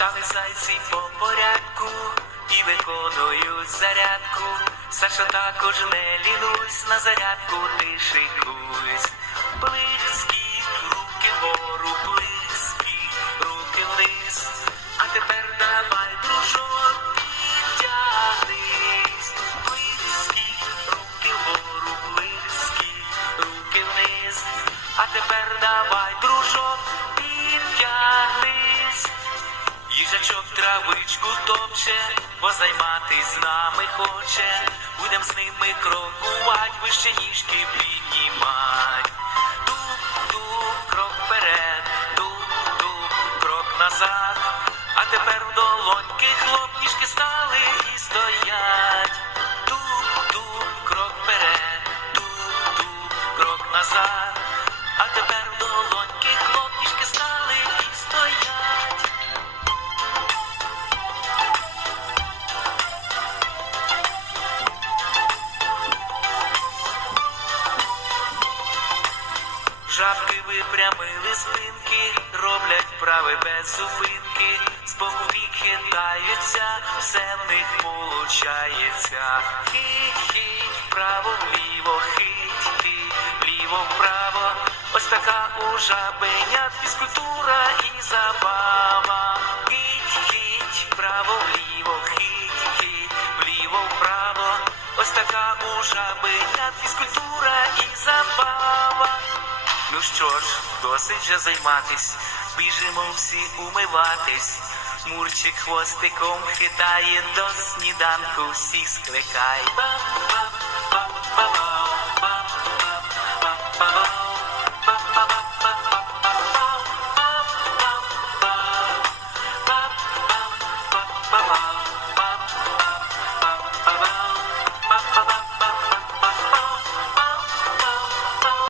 Стали зайці по порядку і виконують зарядку. Саша також не лінусь, на зарядку ти шикуйсь. Близькі руки вгору, близькі руки вниз. А тепер давай, дружок, підтягнись. Близькі руки вгору, близькі руки вниз. А тепер давай, дружок, підтягнись. Їжачок травичку топче, бо займатись з нами хоче. Будем з ними крокувать, вище ніжки піднімать. Тук-тук, крок вперед, тук-тук, крок назад. А тепер в долоньки хлопніжки стали Жабки випрямили спинки, роблять вправи без зупинки, з боку бік хитаються, все в них получається. Хить-хить, вправо вліво, хить-хить, вліво вправо. Ось така у жабенят фізкультура і забава. Хить-хить, вправо вліво, хить-хить, вліво вправо. Ось така у жабенят фізкультура. Ну що ж, досить же займатись, біжимо всі умиватись. Мурчик хвостиком хитає до сніданку, всіх. Ба-ба-ба-ба-ба.